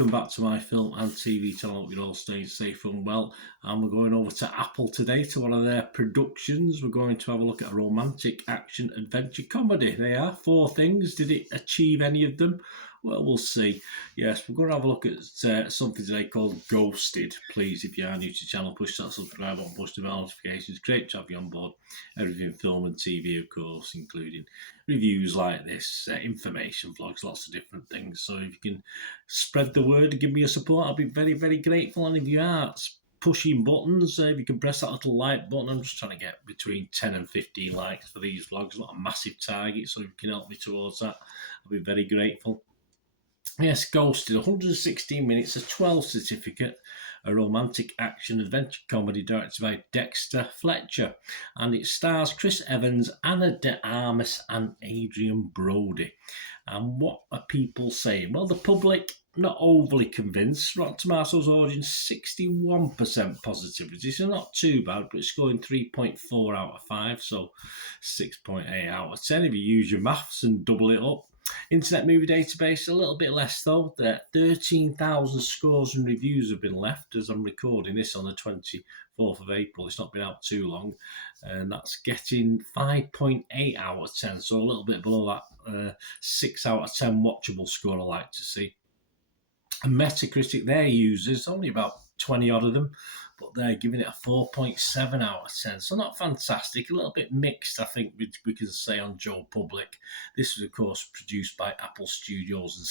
welcome back to my film and TV channel. I hope you're all staying safe and well. And we're going over to Apple today to one of their productions. We're going to have a look at a romantic action adventure comedy. They are 4 things. Did it achieve any of them? Well, we'll see. Yes, we're going to have a look at something today called Ghosted. Please, if you are new to the channel, push that subscribe button, push the bell notifications. Great to have you on board. Everything film and TV, of course, including reviews like this, information vlogs, lots of different things. So if you can spread the word and give me your support, I'll be very, very grateful. And if you are pushing buttons, if you can press that little like button. I'm just trying to get between 10 and 15 likes for these vlogs. Not a massive target, so if you can help me towards that, I'll be very grateful. Yes, Ghosted, 116 minutes, a 12 certificate, a romantic action adventure comedy directed by Dexter Fletcher. And it stars Chris Evans, Anna de Armas and Adrian Brody. And what are people saying? Well, the public, not overly convinced. Rotten Tomatoes audience, 61% positivity. So not too bad, but it's scoring 3.4 out of 5, so 6.8 out of 10 if you use your maths and double it up. Internet Movie Database, a little bit less though. 13,000 scores and reviews have been left as I'm recording this on the 24th of April. It's not been out too long. And that's getting 5.8 out of 10. So a little bit below that 6 out of 10 watchable score I like to see. And Metacritic, their users, only about 20 odd of them, but they're giving it a 4.7 out of 10. So not fantastic, a little bit mixed, I think we can say on Joe Public. This was, of course, produced by Apple Studios and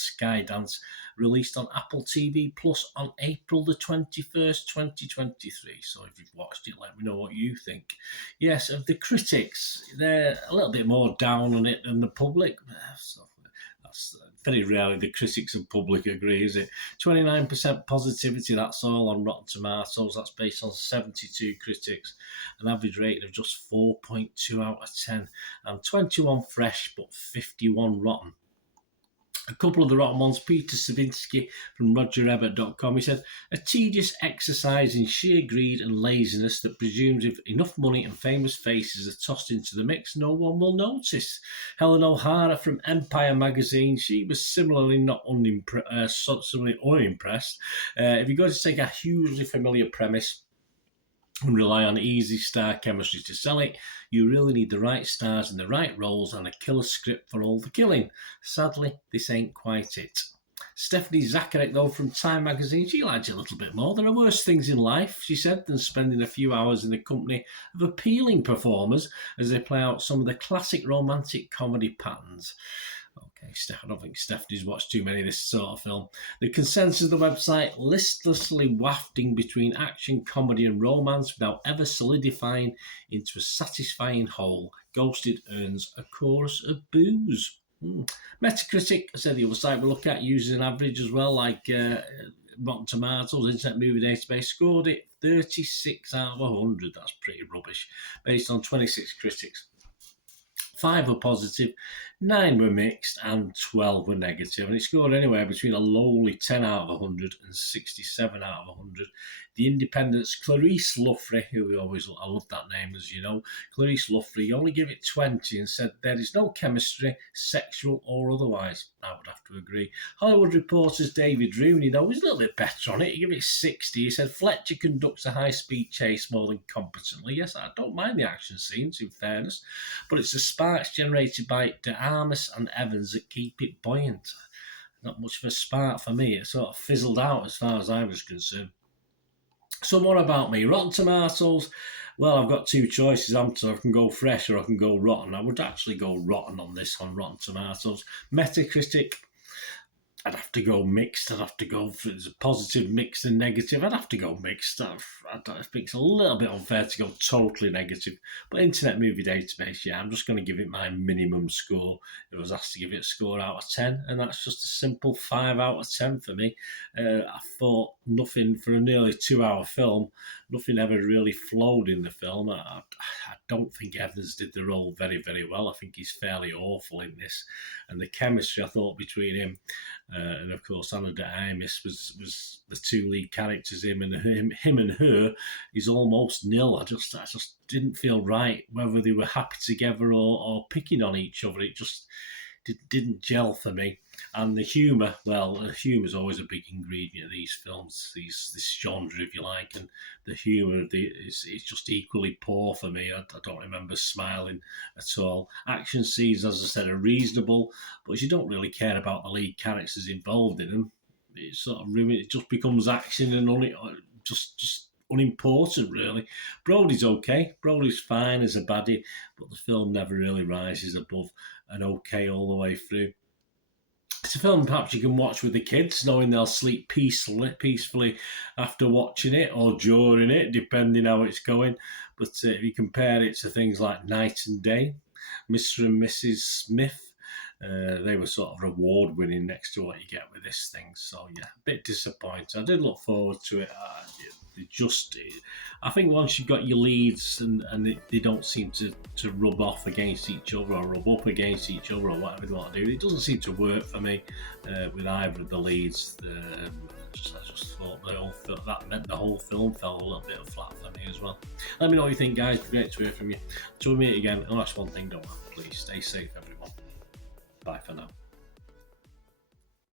Skydance, released on Apple TV Plus on April the 21st, 2023. So if you've watched it, let me know what you think. Yes, of the critics, they're a little bit more down on it than the public. So that's very rarely the critics and public agree, is it? 29% positivity, that's all on Rotten Tomatoes. That's based on 72 critics. An average rating of just 4.2 out of 10. And 21 fresh, but 51 rotten. A couple of the rotten ones, Peter Savinsky from RogerEbert.com, he said, a tedious exercise in sheer greed and laziness that presumes if enough money and famous faces are tossed into the mix, no one will notice. Helen O'Hara from Empire magazine, she was similarly not unimpressed. If you're going to take a hugely familiar premise and rely on easy star chemistry to sell it, you really need the right stars in the right roles and a killer script for all the killing. Sadly, this ain't quite it. Stephanie Zacharek, though, from Time magazine, she liked it a little bit more. There are worse things in life, she said, than spending a few hours in the company of appealing performers as they play out some of the classic romantic comedy patterns. Okay, I don't think Stephanie's watched too many of this sort of film. The consensus of the website, listlessly wafting between action, comedy and romance without ever solidifying into a satisfying whole. Ghosted earns a chorus of boos. Metacritic, I said the other site we look at, uses an average as well, like Rotten Tomatoes, Internet Movie Database, scored it 36 out of 100. That's pretty rubbish, based on 26 critics. 5 were positive, 9 were mixed, and 12 were negative. And it scored anywhere between a lowly 10 out of 100 and 67 out of 100. The Independent's Clarice Luffrey, I love that name, as you know, Clarice Luffrey, only gave it 20 and said there is no chemistry, sexual or otherwise. I would have to agree. Hollywood Reporter's David Rooney, though, was a little bit better on it. He gave it 60. He said Fletcher conducts a high-speed chase more than competently. Yes, I don't mind the action scenes, in fairness, but it's the sparks generated by de Armas and Evans that keep it buoyant. Not much of a spark for me. It sort of fizzled out as far as I was concerned. So what about me? Rotten Tomatoes, well, I've got 2 choices. I can go fresh or I can go rotten. I would actually go rotten on this on Rotten Tomatoes. Metacritic, I'd have to go mixed. I'd have to go for a positive, mixed and negative. I'd have to go mixed. I think it's a little bit unfair to go totally negative. But Internet Movie Database, yeah, I'm just going to give it my minimum score. I was asked to give it a score out of 10, and that's just a simple 5 out of 10 for me. I thought nothing for a nearly 2-hour film. Nothing ever really flowed in the film. I don't think Evans did the role very, very well. I think he's fairly awful in this. And the chemistry, I thought, between him and, of course, Anna de Armas was the 2 lead characters, him and her, is almost nil. I just didn't feel right whether they were happy together or picking on each other. It just didn't gel for me. And the humour, well, the humour is always a big ingredient of these films, this genre, if you like, and the humour is just equally poor for me. I don't remember smiling at all. Action scenes, as I said, are reasonable, but you don't really care about the lead characters involved in them. It sort of it just becomes action and just unimportant, really. Brody's okay. Brody's fine as a baddie, but the film never really rises above an okay all the way through. It's a film perhaps you can watch with the kids, knowing they'll sleep peacefully after watching it or during it, depending how it's going. But if you compare it to things like Night and Day, Mr. and Mrs. Smith, they were sort of reward winning next to what you get with this thing. So yeah, a bit disappointing. I did look forward to it. I think once you've got your leads and they don't seem to rub off against each other or rub up against each other or whatever they want to do, it doesn't seem to work for me with either of the leads. I just thought that meant the whole film fell a little bit flat for me as well. Let me know what you think, guys. Great to hear from you. Till we meet again. And that's one thing, don't worry. Please stay safe, everyone. Bye for now.